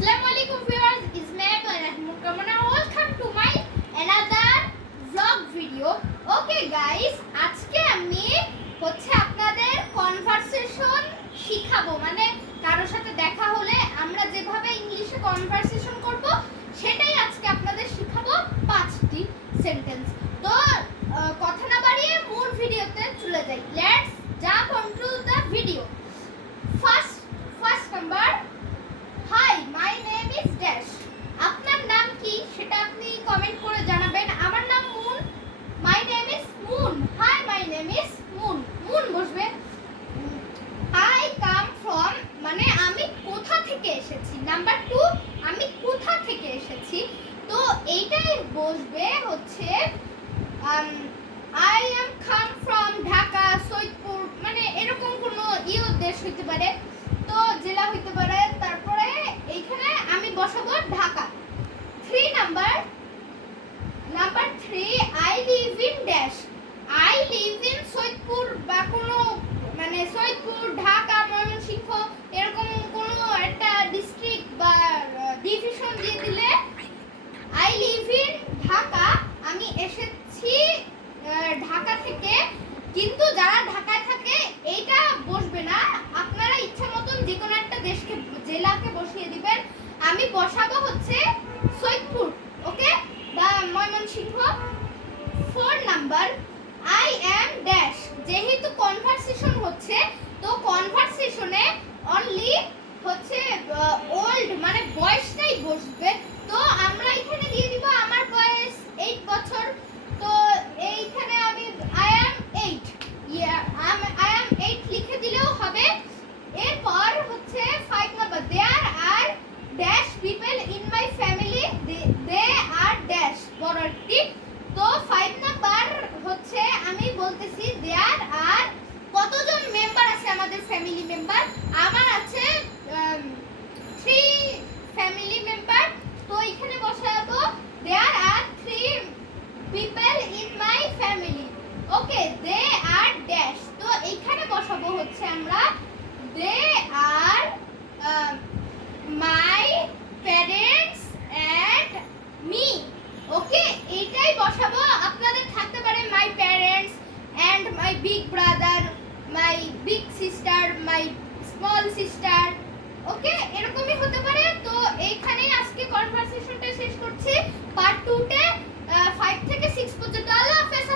Assalamu alaikum viewers, it's me Kamana. Welcome to my another vlog video. Okay guys, আজকে আমি আপনাদের conversation শিখাবো, মানে কারোর সাথে দেখা হলে আমরা যেভাবে ইংলিশে কনভারসেশন করব সেটাই আজকে আপনাদের শিখাবো 5টি সেন্টেন্স। তো কথা না বাড়িয়ে মূল ভিডিওতে চলে যাই। Let's jump অনটু the video. First number, hi my name is dash. আপনার নাম কি সেটা আপনি কমেন্ট করে জানাবেন। আমার নাম moon, my name is moon. Hi my name is moon. Moon বসবে। আই কাম ফ্রম, মানে আমি কোথা থেকে এসেছি। নাম্বার 2, আমি কোথা থেকে এসেছি। তো এইটাই বসবে হচ্ছে I am come from Dhaka, Saidpur, মানে এরকম কোনো দেশ হইতে পারে, তো জেলা হইতে পারে। তারপরে এইখানে আমি বসাবো Dhaka. 3 number 3, I live in dash. I live in Saidpur বা কোনো, মানে সৈয়দপুর, ঢাকা, ময়মনসিংহ এরকম কোনো একটা ডিস্ট্রিক্ট বা ডিভিশন দিয়ে দিলে আই লিভ ইন ঢাকা, আমি এসেছি ঢাকা থেকে। কিন্তু যারা ঢাকায় থাকে এইটা বসবে না, আপনারা ইচ্ছা মতন যে কোনো একটা দেশকে, জেলাকে বসিয়ে দিবেন। আমি বসাবো হচ্ছে সৈয়দপুর, ওকে, বা Mymensingh. 4 number, I am dash. যেহেতু কনভারসেশন হচ্ছে, তো কনভারসেশনে অনলি হচ্ছে ওল্ড, মানে বয়সটাই বসবে। তো আমরা এখানে দিয়ে দিব আমার বয়স 8 বছর। তো এইখানে আমি I am 8 year, I am 8 লিখে দিলেও হবে। এরপর হচ্ছে 5 number, there are dash people in my family, they are dash বড় একটি। তো 5 নাম্বার হচ্ছে আমি বলতেছি দেয়ার আর কতজন মেম্বার আছে আমাদের ফ্যামিলি মেম্বার। আমার আছে 3 ফ্যামিলি মেম্বার। তো এখানে বসাবো there are 3 people in my family, okay, they are dash. তো এইখানে বসাবো হচ্ছে আমরা they are my parents and me, okay, এইটাই বসাবো। আপনাদের থাকতে পারে my parents and my big brother, my big sister, my small sister, okay, এরকমই হতে পারে। তো এইখানেই আজকে কনভারসেশনটা শেষ করছি। পার্ট 2 তে 5 থেকে 6 পর্যন্ত। আল্লাহ হাফেজ।